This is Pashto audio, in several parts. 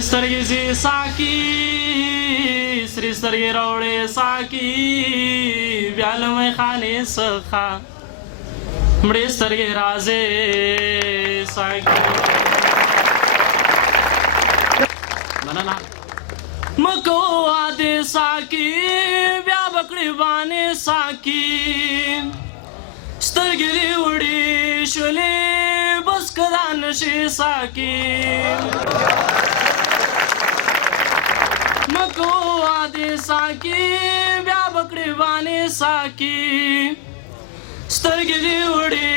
مړې سترګې زی ساکي سرې سترګې راوړې ساکي بیا له میخانې څخه مړې سترګې راځې ساکي مننه مکو واده ساکي بیا بکړې باندې ساکي سترګې دې وړې شولې بس کدا نشي ساکي مکو واده ساکي بیا بکړې باندې ساکي سترګې دې وړې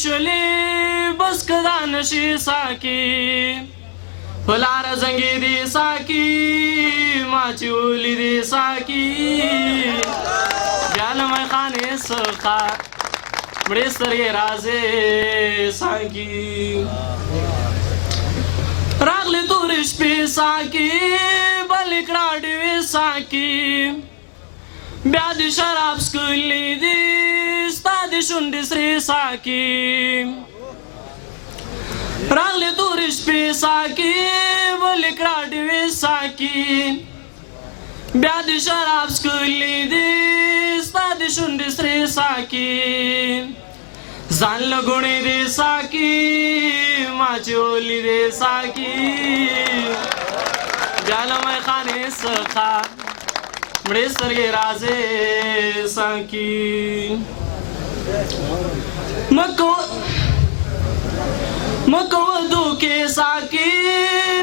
شولې بس کدا نشي ساکي پلار زنګې دې ساکي ما چې ولیدې ساکي بیا له میخانې څخه مړې سترګې راځې ساکي راغلې تورې شپې ساکي بلې کړه ډېوې ساکي بیا دې شراب څښلي دي ستا دې شونډې سرې ساکي راغلې تورې شپې ساکي بلې کړه ډېوې ساکي بیا دې شراب څښلي دي ستا دې شونډې سرې ساکي ځان له ګوڼې دې ساکي ما چې ولیدې ساکي بیا له میخانې څخه مړې سترګې راځې ساکي مکو دوکې ساکي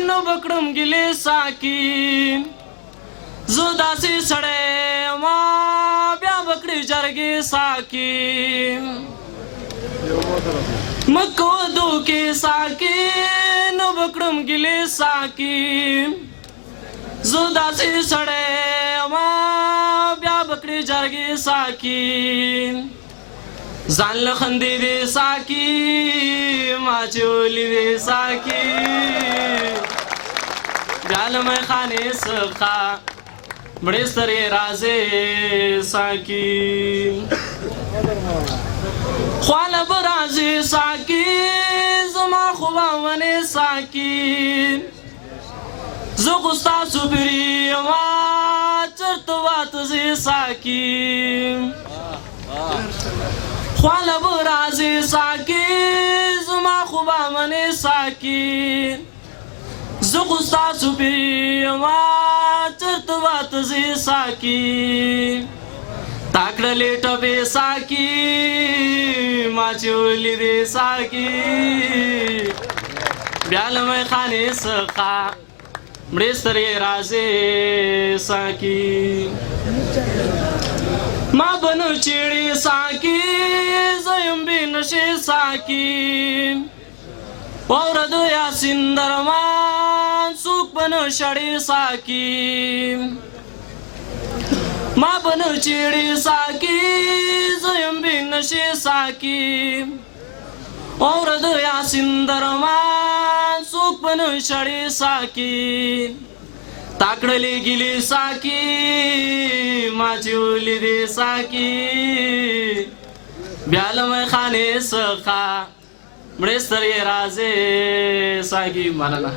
نو بکړم ګلې ساکي زه داسې سړی ما بیا بکړې جرګې ساکي مکو دوکې ساکي نو بکړم ګلې ساکي زه داسې سړی ما بیا بکړې جرګې ساکي ځان له خندې دې ساکي ما چې ولیدې ساکي بیا له میخانې څخه مړې سترګې راځې ساکي خواله به راځې ساکي زما خو به منې ساکي زه خو ستاسو پرې یمه چېرته واته ځې ساکي خواله به راځې ساکي زما خو به منې ساکي زه خو ستاسو پرې یمه چېرته واته ځې ساکي تا کړلې ټپې ساکي ما چې ولیدې ساکي بیا له میخانې څخه مړې سترګې راځې ساکي ما به نه چېړې ساکي زه یم بې نشې ساکي واوره د یاسین درمان څوک به نه شړې ساکي ما به نه چېړې ساکي زه یم بې نشې ساکي واوره د یاسین درمان څوک به نه شړې ساکي تا کړلې ګیلې ساکي ما چې ولیدې ساکي بیا له میخانې څخه مړې سترګې راځې ساکي مننه